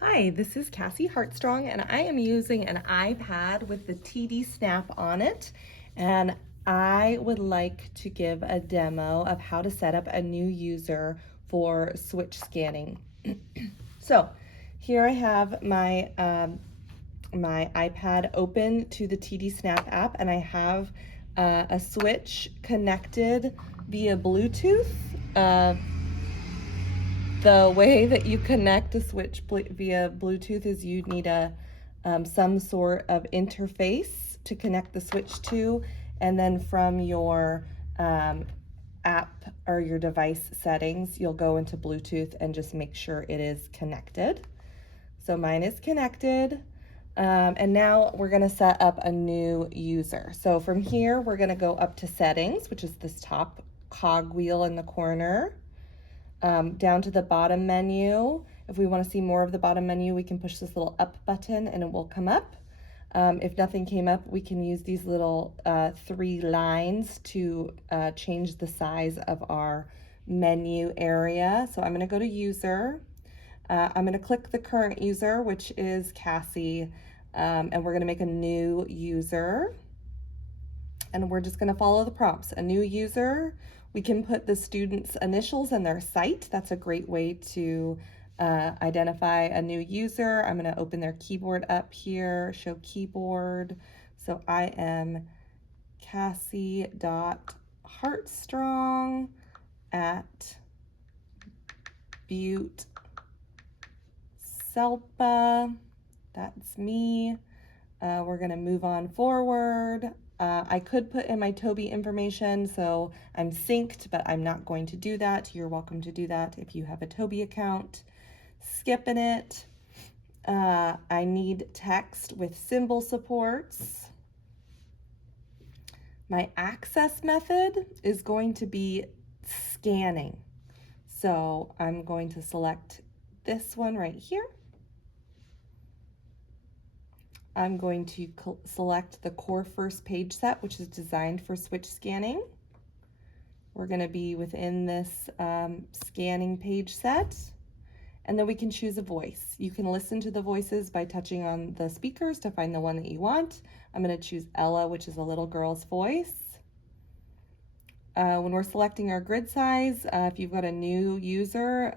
Hi, this is Cassie Hartstrong, and I am using an iPad with the TD Snap on it, and I would like to give a demo of how to set up a new user for switch scanning. So here I have my iPad open to the TD Snap app, and I have a switch connected via Bluetooth. The way that you connect a switch via Bluetooth is you need some sort of interface to connect the switch to, and then from your app or your device settings, you'll go into Bluetooth and just make sure it is connected. So mine is connected. And now we're going to set up a new user. So from here, we're going to go up to settings, which is this top cog wheel in the corner. Down to the bottom menu. If we want to see more of the bottom menu, we can push this little up button and it will come up. If nothing came up, we can use these little 3 lines to change the size of our menu area. So I'm going to go to user. I'm going to click the current user, which is Cassie, and we're going to make a new user. And we're just going to follow the prompts. A new user. We can put the student's initials and their site. That's a great way to identify a new user. I'm going to open their keyboard up here, show keyboard. So I am Cassie.Hartstrong at Butte SLP. That's me. We're going to move on forward. I could put in my Toby information, so I'm synced, but I'm not going to do that. You're welcome to do that if you have a Toby account. Skipping it. I need text with symbol supports. My access method is going to be scanning. So I'm going to select this one right here. I'm going to select the core first page set, which is designed for switch scanning. We're going to be within this scanning page set, and then we can choose a voice. You can listen to the voices by touching on the speakers to find the one that you want. I'm going to choose Ella, which is a little girl's voice. When we're selecting our grid size, if you've got a new user,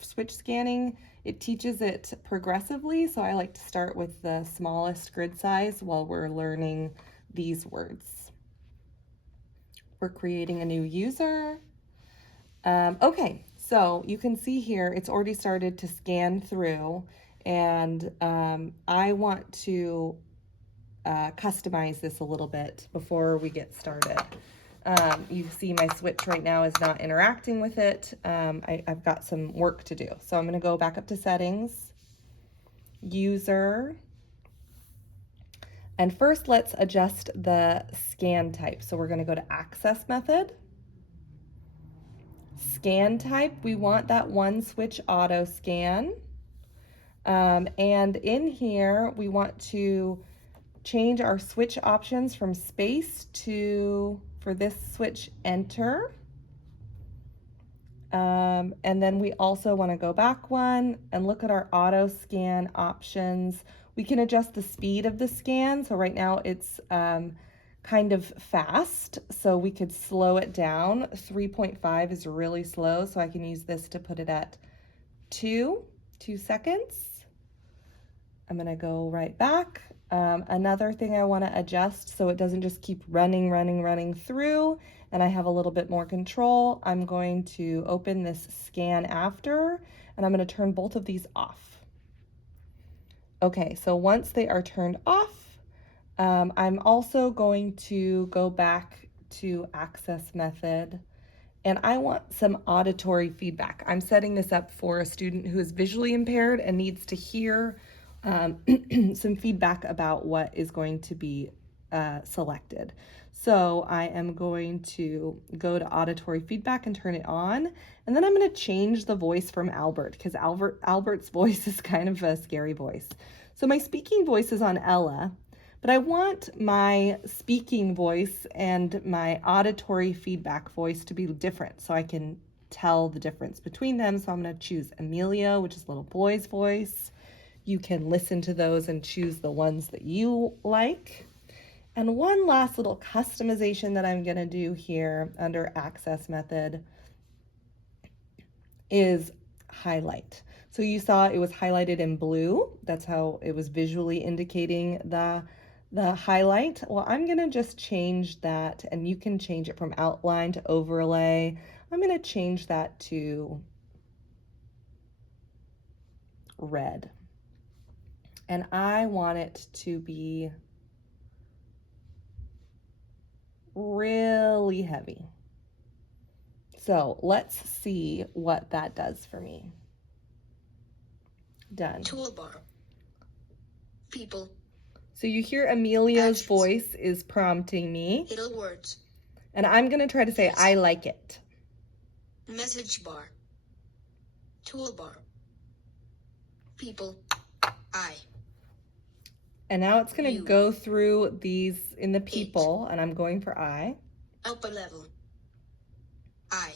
switch scanning, it teaches it progressively, so I like to start with the smallest grid size while we're learning these words. We're creating a new user. Okay, so you can see here it's already started to scan through, and I want to customize this a little bit before we get started. You see my switch right now is not interacting with it. I've got some work to do. So I'm going to go back up to settings, user, and first let's adjust the scan type. So we're going to go to access method. Scan type, we want that one switch auto scan. And in here, we want to change our switch options from space to, for this switch, enter. And then we also want to go back one and look at our auto scan options. We can adjust the speed of the scan. So right now it's kind of fast, so we could slow it down. 3.5 is really slow, so I can use this to put it at 2 seconds. I'm going to go right back. Another thing I want to adjust so it doesn't just keep running through and I have a little bit more control, I'm going to open this scan after, and I'm going to turn both of these off. Okay, so once they are turned off, I'm also going to go back to access method, and I want some auditory feedback. I'm setting this up for a student who is visually impaired and needs to hear some feedback about what is going to be selected. So I am going to go to auditory feedback and turn it on, and then I'm going to change the voice from Albert, because Albert's voice is kind of a scary voice. So my speaking voice is on Ella, but I want my speaking voice and my auditory feedback voice to be different so I can tell the difference between them. So I'm going to choose Amelia, which is a little boy's voice, You can listen to those and choose the ones that you like. And one last little customization that I'm going to do here under access method is highlight. So you saw it was highlighted in blue. That's how it was visually indicating the highlight. Well, I'm going to just change that, and you can change it from outline to overlay. I'm going to change that to red. And I want it to be really heavy. So let's see what that does for me. Done. Toolbar. People. So you hear Emilio's Actions. voice is prompting me. Idle words. And I'm going to try to say, Yes. I like it. Message bar. Toolbar. People. I. And now it's going to You. go through these in the people, and I'm going for I. Upper level. I.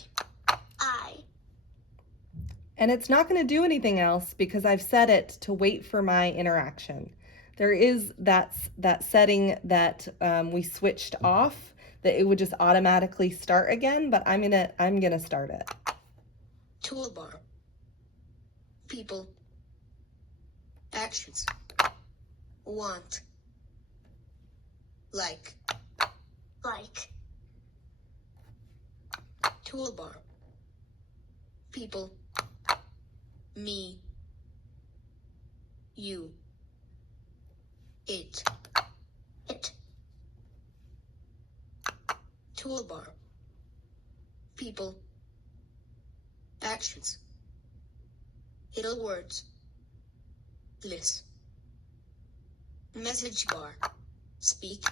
And it's not going to do anything else because I've set it to wait for my interaction. There is that setting that we switched off, that it would just automatically start again, but I'm gonna start it. Toolbar. People. Actions. Want. Like. Toolbar. People. Me. You. It. Toolbar. People. Actions. Idle words. List. Message bar. Speak.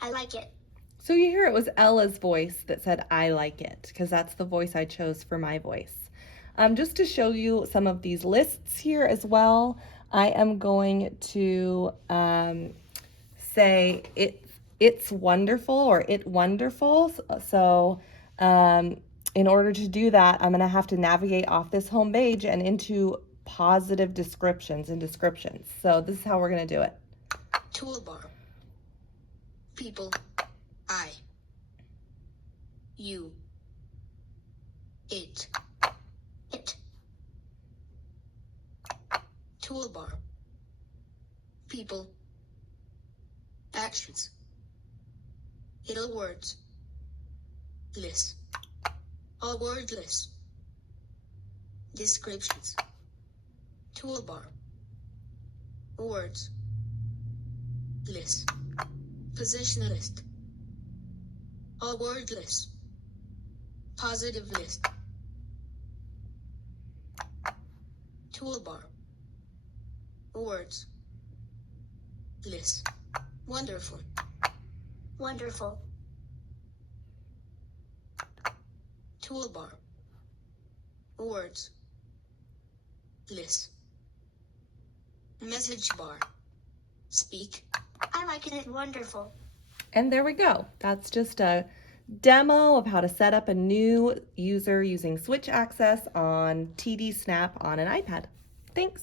I like it. So you hear it was Ella's voice that said, I like it, because that's the voice I chose for my voice. Just to show you some of these lists here as well, I am going to say it's wonderful or it wonderful. So in order to do that, I'm going to have to navigate off this home page and into positive descriptions and descriptions. So this is how we're going to do it. Toolbar. People. I. You. It. Toolbar. People. Actions. Idle words. List. All word list. Descriptions. Toolbar. Words. List. Position list. All word list. Positive list. Toolbar. Words. List. Wonderful. Toolbar. Words. List. Message bar. Speak. I like it. Wonderful. And there we go. That's just a demo of how to set up a new user using Switch Access on TD Snap on an iPad. Thanks.